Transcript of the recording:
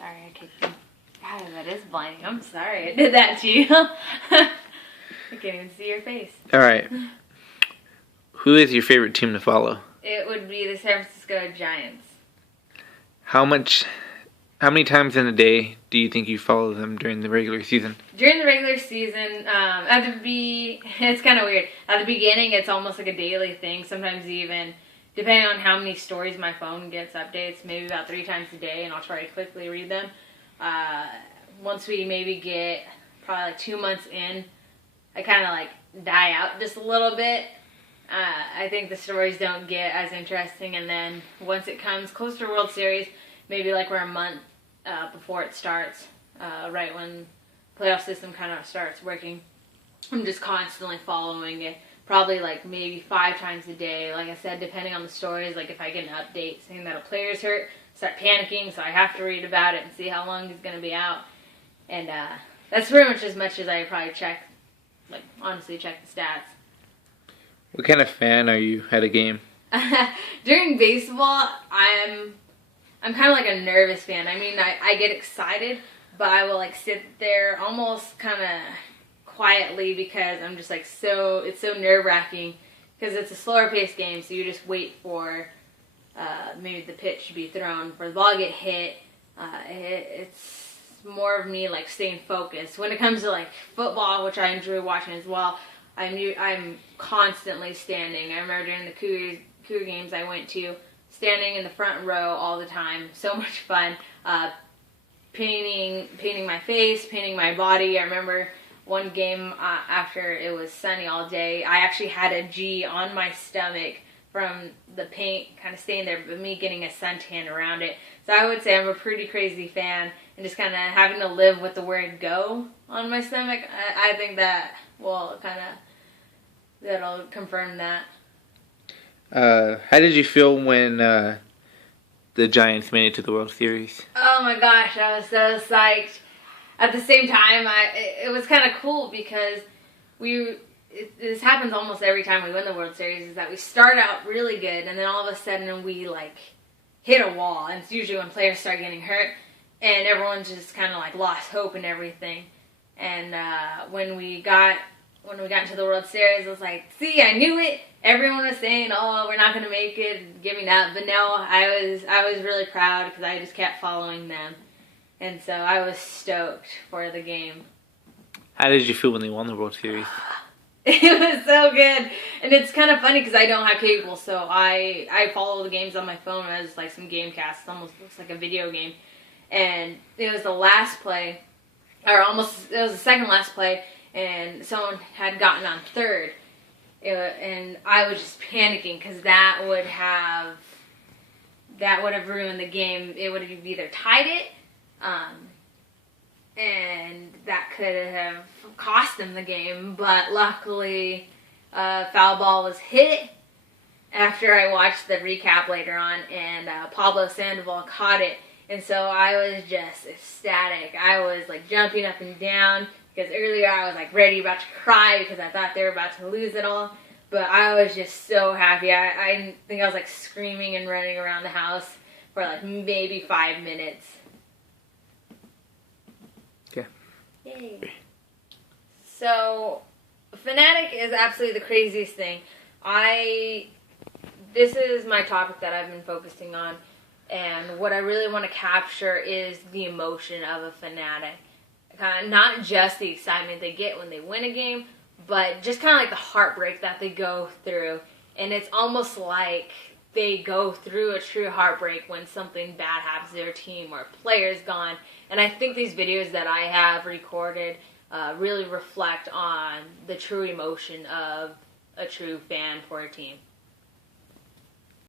Sorry, I kicked him. God, that is blinding. I'm sorry I did that to you. I can't even see your face. All right. Who is your favorite team to follow? It would be the San Francisco Giants. How many times in a day do you think you follow them during the regular season? During the regular season, it's kind of weird. At the beginning, it's almost like a daily thing. Sometimes even, depending on how many stories my phone gets updates, maybe about 3 times a day, and I'll try to quickly read them. Once we maybe get probably like 2 months in, I kind of like die out just a little bit. I think the stories don't get as interesting, and then once it comes close to World Series, maybe like we're a month before it starts, right when playoff system kind of starts working, I'm just constantly following it. Probably like maybe 5 times a day. Like I said, depending on the stories, like if I get an update saying that a player's hurt, start panicking, so I have to read about it and see how long he's going to be out. And that's pretty much as I probably honestly check the stats. What kind of fan are you at a game? During baseball, I'm kind of like a nervous fan. I mean, I get excited, but I will like sit there almost kind of quietly because I'm just like it's so nerve-wracking because it's a slower paced game, so you just wait for maybe the pitch to be thrown, for the ball to get hit. It's more of me like staying focused. When it comes to like football, which I enjoy watching as well, I'm constantly standing. I remember during the Cougar games I went to, standing in the front row all the time. So much fun. Painting my face, painting my body. I remember one game after it was sunny all day, I actually had a G on my stomach from the paint kind of staying there, but me getting a suntan around it. So I would say I'm a pretty crazy fan, and just kind of having to live with the word "go" on my stomach. I think that will that'll confirm that. How did you feel when the Giants made it to the World Series? Oh my gosh, I was so psyched. At the same time, it was kind of cool because this happens almost every time we win the World Series, is that we start out really good, and then all of a sudden we like hit a wall, and it's usually when players start getting hurt, and everyone's just kind of like lost hope and everything. And when we got into the World Series, I was like, see, I knew it. Everyone was saying, oh, we're not going to make it, giving up. But no, I was really proud because I just kept following them. And so I was stoked for the game. How did you feel when they won the World Series? It was so good. And it's kind of funny because I don't have cable, so I follow the games on my phone as like some game cast. It almost looks like a video game. And it was the last play, it was the second last play, and someone had gotten on third. And I was just panicking because that would have ruined the game. It would have either tied it, and that could have cost them the game. But luckily, foul ball was hit after I watched the recap later on, and Pablo Sandoval caught it. And so I was just ecstatic. I was like jumping up and down because earlier I was like ready, about to cry because I thought they were about to lose it all. But I was just so happy. I think I was like screaming and running around the house for like maybe 5 minutes. Okay. Yay. So, Fanatic is absolutely the craziest thing. This is my topic that I've been focusing on. And what I really want to capture is the emotion of a fanatic. Not just the excitement they get when they win a game, but just kind of like the heartbreak that they go through. And it's almost like they go through a true heartbreak when something bad happens to their team or a player's gone. And I think these videos that I have recorded really reflect on the true emotion of a true fan for a team.